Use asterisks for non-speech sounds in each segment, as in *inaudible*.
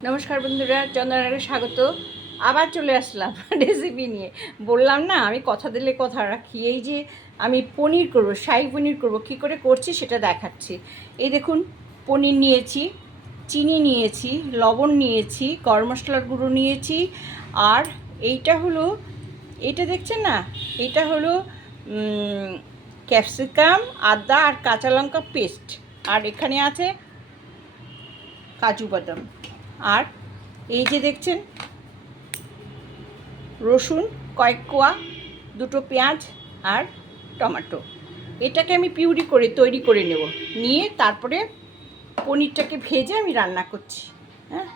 নমস্কার বন্ধুরা চন্দনারে স্বাগত। আবার চলে আসলাম *laughs* রেসিপি নিয়ে। বললাম না, আমি কথা দিলে কথা রাখি। এই যে আমি পনির করব, শাহি পনির করব, কী করে করছি সেটা দেখাচ্ছি। এই দেখুন, পনির নিয়েছি, চিনি নিয়েছি, লবণ নিয়েছি, গরম মশলার গুঁড়ো নিয়েছি, আর এইটা হলো, এইটা দেখছেন না? এটা হলো ক্যাপসিকাম, আদা আর কাঁচা লঙ্কা পেস্ট। আর এখানে আছে কাজু বাদাম। আর এই যে দেখছেন, রসুন, কয়েক কোয়া, দুটো পেঁয়াজ আর টমেটো। এটাকে আমি পিউরি করে, তৈরি করে নেব। নিয়ে তারপরে পনিরটাকে ভেজে আমি রান্না করছি হ্যাঁ?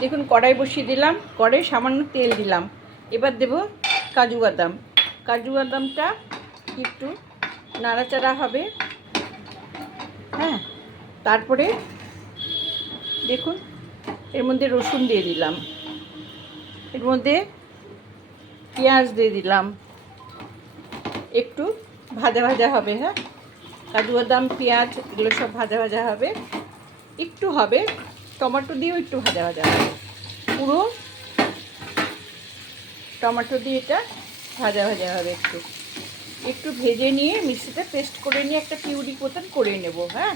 দেখুন, কড়াই বসিয়ে দিলাম কড়াই সামান্য তেল দিলাম। এবার দেব কাজু বাদাম। কাজু বাদামটা একটু নাড়াচাড়া হবে হ্যাঁ? তারপরে দেখুন, এর মধ্যে রসুন দিয়ে দিলাম। এর মধ্যে পেঁয়াজ দিয়ে দিলাম। একটু ভাজা ভাজা হবে হ্যাঁ? কাজু, বাদাম, পেঁয়াজ, এগুলো সব ভাজা ভাজা হবে। একটু হবে, টমেটো দিয়েও একটু ভাজা ভাজা হবে। পুরো টমেটো দিয়ে এটা ভাজা ভাজা হবে একটু। একটু ভেজে নিয়ে মিক্সিতে পেস্ট করে নিয়ে একটা পিউরি মতন করে নেব হ্যাঁ?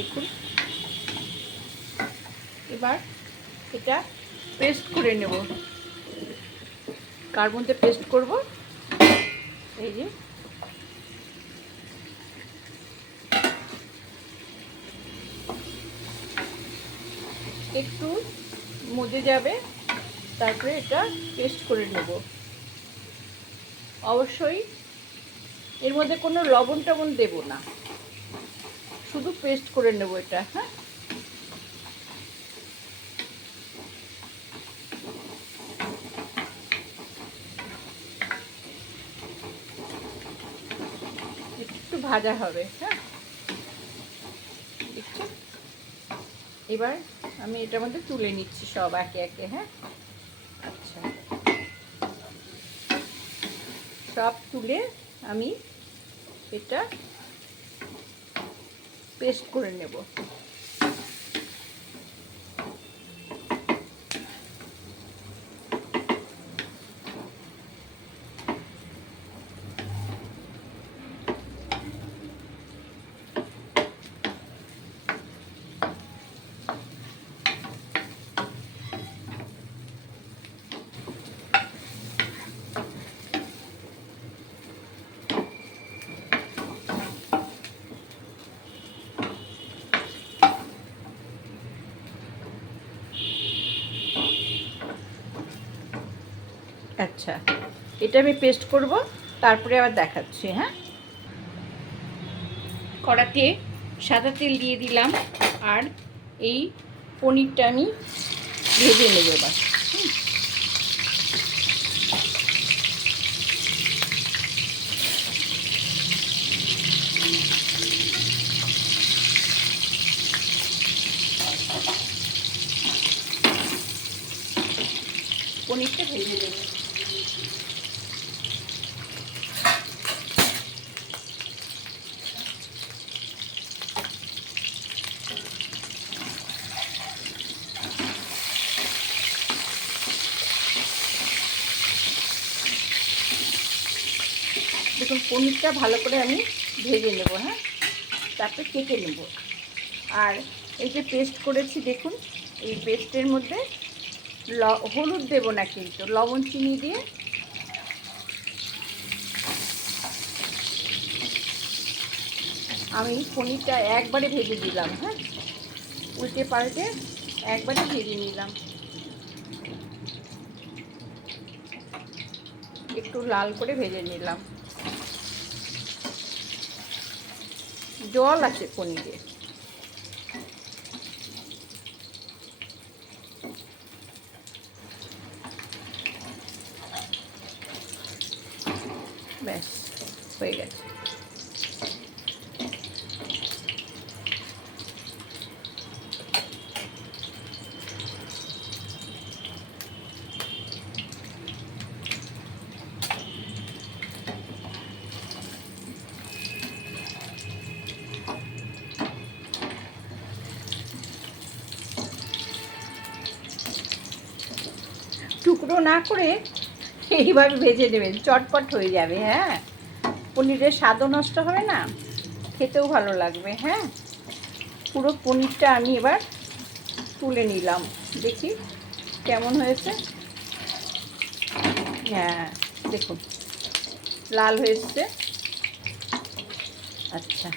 দেখুন। এবার এটা পেস্ট করে নেব। কার মধ্যে পেস্ট করব। এই যে। একটু মজে যাবে, তারপরে এটা পেস্ট করে নেব। অবশ্যই এর মধ্যে কোনো লবণ টবণ দেবো না। শুধু পেস্ট করে নেব এটা হ্যাঁ? একটু ভাজা হবে হ্যাঁ? এবার আমি এটার মধ্যে তুলে নিচ্ছি সব একে একে হ্যাঁ? আচ্ছা। সব তুলে আমি এটা পেস্ট করে নেব। আচ্ছা এটা আমি পেস্ট করব, তারপরে আবার দেখাচ্ছি হ্যাঁ কড়াতে সাদা তেল দিয়ে দিলাম, আর এই পনিরটা আমি ভেজে নেব এবার। পনিরটা ভেজে দেবো দেখুন, পনিরটা ভালো করে আমি ভেজে নেব হ্যাঁ? তারপরে কেটে নেব। আর এই যে পেস্ট করেছি, দেখুন, এই পেস্টের মধ্যে হলুদ দেব না কিন্তু, লবণ চিনি দিয়ে। আমি পনিরটা একবারে ভেজে দিলাম হ্যাঁ? উল্টে পাল্টে একবারে ভেজে নিলাম। একটু লাল করে ভেজে নিলাম। জল আছে পনিরে ব্যাস হয়ে গেছে টুকরো না করে এইভাবে ভেজে দেবেন চটপট হয়ে যাবে হ্যাঁ? পনিরের স্বাদও নষ্ট হবে না, খেতেও ভালো লাগবে হ্যাঁ? পুরো পনিরটা আমি এবার তুলে নিলাম, দেখি কেমন হয়েছে। হ্যাঁ দেখুন, লাল হয়েছে। আচ্ছা।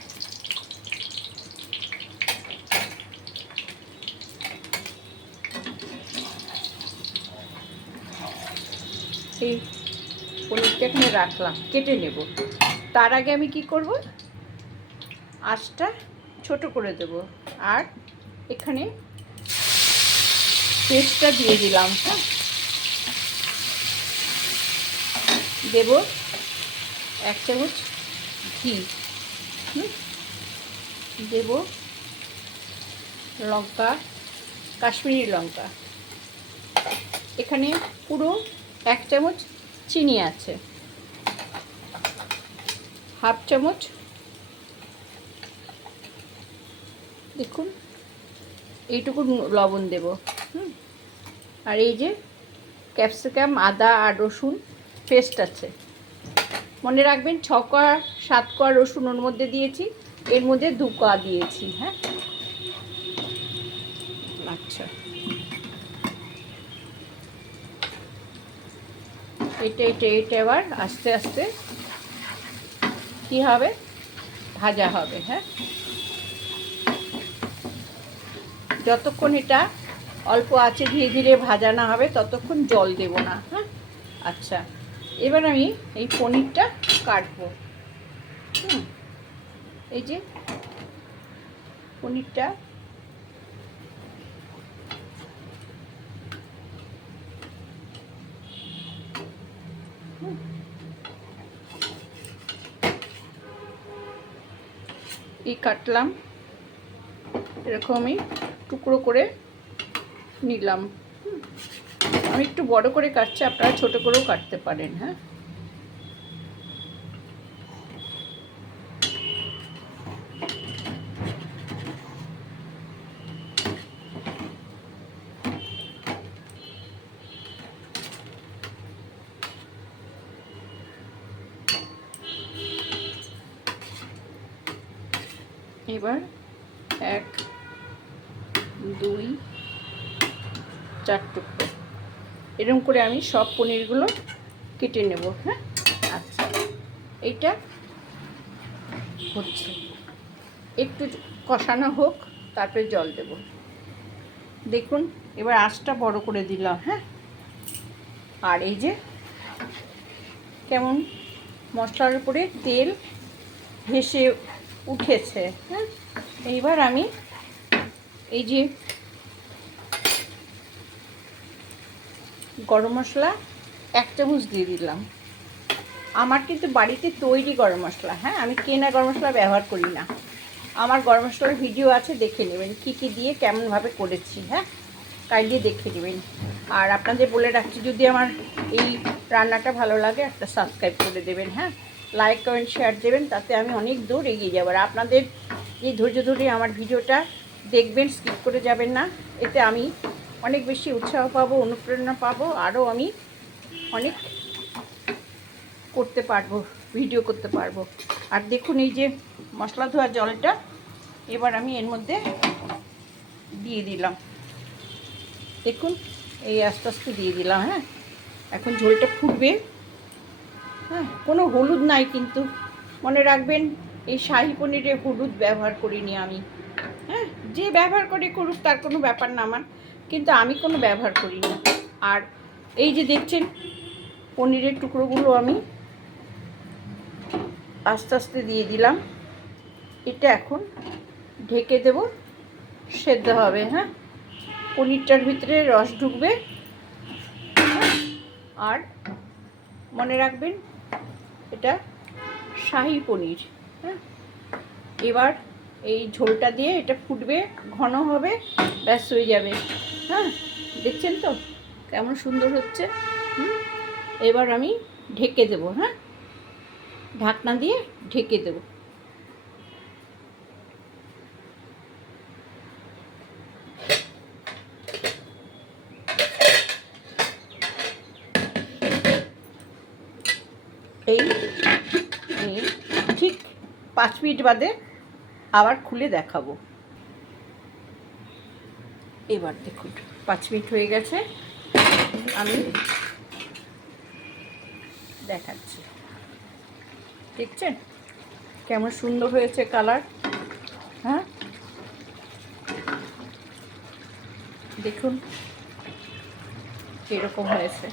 এই পনিরটা এখানে রাখলাম, কেটে নেব। তার আগে আমি কি করব? আঁচটা ছোট করে দেব আর এখানে পেস্টটা দিয়ে দিলাম হ্যাঁ? দেব এক চামচ ঘি দেব লঙ্কা, কাশ্মীরি লঙ্কা। এখানে পুরো এক চামচ চিনি আছে। হাফ চামচ দেখুন, এইটুকু লবণ দেব, হুম। আর এই যে ক্যাপসিকাম, আদা আর রসুন পেস্ট আছে। মনে রাখবেন, ছ কোয়া, সাত কোয়া রসুন ওর মধ্যে দিয়েছি, এর মধ্যে দু কোয়া দিয়েছি হ্যাঁ। আচ্ছা। এটা এটা এটা এবার আস্তে আস্তে কি হবে? ভাজা হবে হ্যাঁ? যতক্ষণ এটা অল্প আছে ধীরে ধীরে ভাজা না হবে, ততক্ষণ জল দেব না হ্যাঁ? আচ্ছা এবার আমি এই পনিরটা কাটবো, হুম? এই যে পনিরটা এই কাটলাম। এরকমই টুকরো করে নিলাম। আমি একটু বড় করে কাটছি, আপনারা ছোট করেও কাটতে পারেন হ্যাঁ? এবার এক, দুই, চার টুকরো। এরকম করে আমি সব পনিরগুলো কেটে নেব হ্যাঁ? আচ্ছা এইটা হচ্ছে। একটু কষানো হোক, তারপরে জল দেব। দেখুন, এবার আঁচটা বড় করে দিলাম হ্যাঁ? আর এই যে, কেমন মশলার উপরে তেল ভেসে উঠেছে হ্যাঁ? এইবার আমি এই যে গরম মশলা এক চামচ দিয়ে দিলাম। আমার কিন্তু বাড়িতে তৈরি গরম মশলা হ্যাঁ? আমি কেনা গরম মশলা ব্যবহার করি না। আমার গরম মশলার ভিডিও আছে, দেখে নেবেন কী কী দিয়ে কেমনভাবে করেছি হ্যাঁ? কাইন্ডলি দেখে নেবেন। আর আপনাদের বলে রাখছি, যদি আমার এই রান্নাটা ভালো লাগে, একটা সাবস্ক্রাইব করে দেবেন হ্যাঁ? লাইক কমেন্ট শেয়ার দেবেন, তাতে আমি অনেক দূর এগিয়ে যাব। আর আপনাদের এই ধৈর্য ধরে আমার ভিডিওটা দেখবেন স্কিপ করে যাবেন না। এতে আমি অনেক বেশি উৎসাহ পাবো, অনুপ্রেরণা পাবো, আরও আমি অনেক করতে পারব, ভিডিও করতে পারব। আর দেখুন এই যে মশলা ধোয়ার জলটা, এবার আমি এর মধ্যে দিয়ে দিলাম। দেখুন, এই আস্তে আস্তে দিয়ে দিলাম হ্যাঁ? এখন ঝোলটা ফুটবে। হ্যাঁ কোনো হলুদ নাই কিন্তু। মনে রাখবেন, এই শাহি পনিরে হলুদ ব্যবহার করিনি আমি। হ্যাঁ যে ব্যবহার করে করুক, তার কোনো ব্যাপার না আমার। কিন্তু আমি কোনো ব্যবহার করি না আর এই যে দেখছেন, পনিরের টুকরোগুলো আমি আস্তে আস্তে দিয়ে দিলাম। এটা এখন ঢেকে দেব, সেদ্ধ হবে হ্যাঁ। পনিরটার ভিতরে রস ঢুকবে? আর মনে রাখবেন এটা শাহি পনির হ্যাঁ? এবার এই ঝোলটা দিয়ে এটা ফুটবে, ঘন হবে, ব্যাস হয়ে যাবে হ্যাঁ? দেখছেন তো? কেমন সুন্দর হচ্ছে, হুম? এবার আমি ঢেকে দেবো হ্যাঁ? ঢাকনা দিয়ে ঢেকে দেবো এই এই ঠিক পাঁচ মিনিট বাদে আবার খুলে দেখাবো। এবার দেখুন, পাঁচ মিনিট হয়ে গেছে। আমি দেখাচ্ছি। দেখছেন? কেমন সুন্দর হয়েছে কালার। হ্যাঁ? দেখুন, এরকম হয়েছে।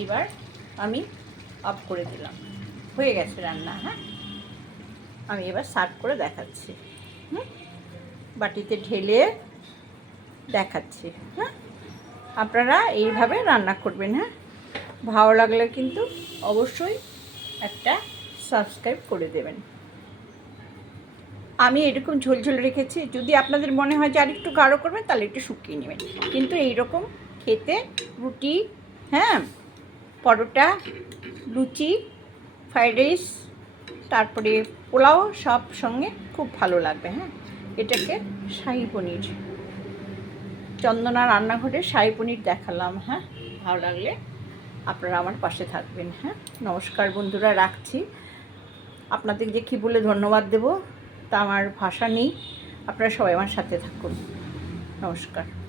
এবার আমি অফ করে দিলাম। হয়ে গেছে রান্না হ্যাঁ? আমি এবার সার্ভ করে দেখাচ্ছি। হুম? বাটিতে ঢেলে দেখাচ্ছি হ্যাঁ? আপনারা এইভাবে রান্না করবেন হ্যাঁ? ভালো লাগলে কিন্তু অবশ্যই একটা সাবস্ক্রাইব করে দেবেন। আমি এরকম ঝোলঝোল রেখেছি, যদি আপনাদের মনে হয় যে আর একটু গাঢ় করবেন, তাহলে একটু শুকিয়ে নেবেন। কিন্তু এইরকম খেতে রুটি হ্যাঁ? পরোটা, লুচি, ফ্রাইড রাইস, তারপরে পোলাও সব সঙ্গে খুব ভালো লাগবে হ্যাঁ? এটাকে শাহি পনির। চন্দনা রান্নাঘরে শাহি পনির দেখালাম হ্যাঁ? ভালো লাগলে আপনারা আমার পাশে থাকবেন হ্যাঁ? নমস্কার বন্ধুরা, রাখছি। আপনাদের যে কী বলে ধন্যবাদ দেব তা আমার ভাষা নেই। আপনারা সবাই আমার সাথে থাকুন। নমস্কার।